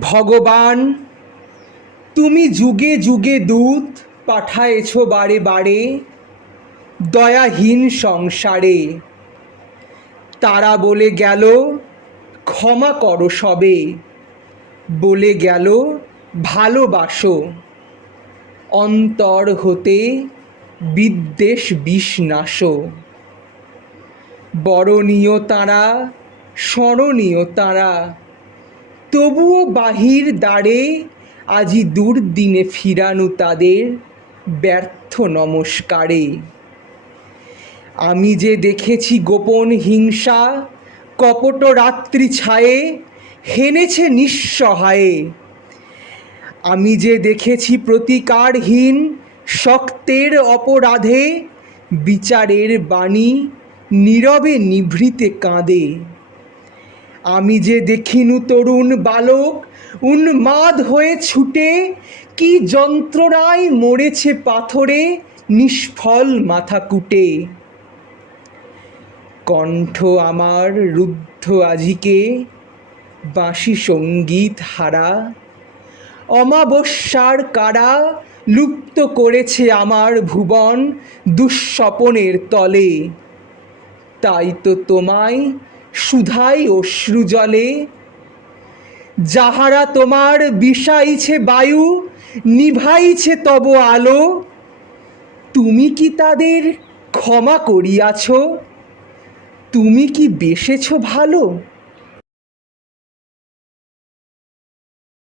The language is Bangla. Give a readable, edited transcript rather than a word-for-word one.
ভগবান, তুমি যুগে যুগে দূত পাঠায়েছ বারে বারে দয়াহীন সংসারে। তারা বলে গেল ক্ষমা করো সবে, বলে গেল ভালোবাসো, অন্তর হতে বিদ্বেষ বিষ নাশো। বরণীয় তাঁরা, স্মরণীয় তাঁরা, তবুও বাহির দ্বারে আজি দুর্দিনে ফিরানু তাদের ব্যর্থ নমস্কারে। আমি যে দেখেছি গোপন হিংসা কপট রাত্রি ছায়ে হেনেছে নিঃসহায়ে। আমি যে দেখেছি প্রতিকারহীন শক্তের অপরাধে বিচারের বাণী নীরবে নিভৃতে কাঁদে। আমি যে দেখিনু তরুণ বালক উন্মাদ হয়ে ছুটে কি যন্ত্রণায় মরেছে পাথরে নিষ্ফল মাথা কুটে। কণ্ঠ আমার রুদ্ধ আজিকে বাঁশি সঙ্গীত হারা, অমাবস্যার কারা লুপ্ত করেছে আমার ভুবন দুঃস্বপনের তলে। তাই তো তোমায় সুধাই অশ্রুজলে, যাহারা তোমার বিষাইছে বায়ু নিভাইছে তব আলো, তুমি কি তাদের ক্ষমা করিয়াছ? তুমি কি বেসেছ ভালো?